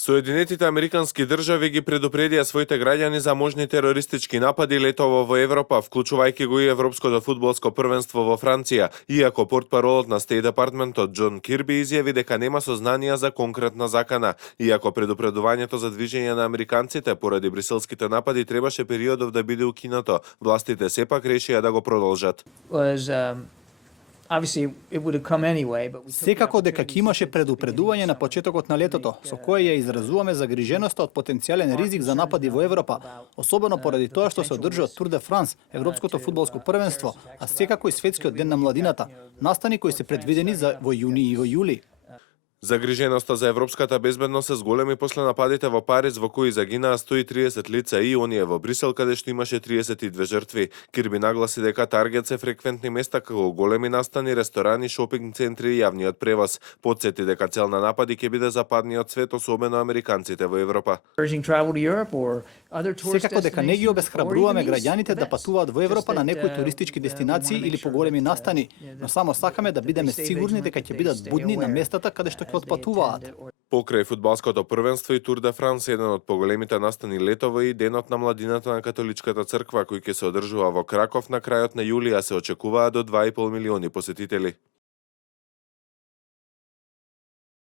Соединетите Американски држави ги предупредија своите граѓани за можни терористички напади летово во Европа, вклучувајќи го и Европското фудбалско првенство во Франција, иако портпаролот на Стејт Департментот Џон Кирби изјави дека нема сознанија за конкретна закана, иако предупредувањето за движење на американците поради бриселските напади требаше периодов да биде укинато, властите сепак решија да го продолжат. Секако дека ќе имаше предупредување на почетокот на летото, со кое ја изразуваме загриженоста од потенцијален ризик за напади во Европа, особено поради тоа што се одржува Тур де Франс, Европското фудбалско првенство, а секако и Светскиот ден на младината, настани кои се предвидени за во јуни и во јули. Загриженоста за европската безбедност е зголеми после нападите во Париз во кои загинаа 130 лица и оние во Брисел каде што имаше 32 жртви. Кирби нагласи дека таргет се фреквентни места како големи настани, ресторани, шопинг центри и јавниот превоз. Потсети дека цел на напади ќе биде западниот свет, особено американците во Европа. Секако дека не ги обесхрабруваме граѓаните да патуваат во Европа на некои туристички дестинации или поголеми настани, но само сакаме да бидеме сигурни дека ќе бидат будни на местата каде што ќе отпатуваат. Покрај фудбалското првенство и Тур де Франс, еден од поголемите настани летово и денот на младината на католичката црква кој ќе се одржува во Краков на крајот на јули, а се очекуваат до 2,5 милиони посетители.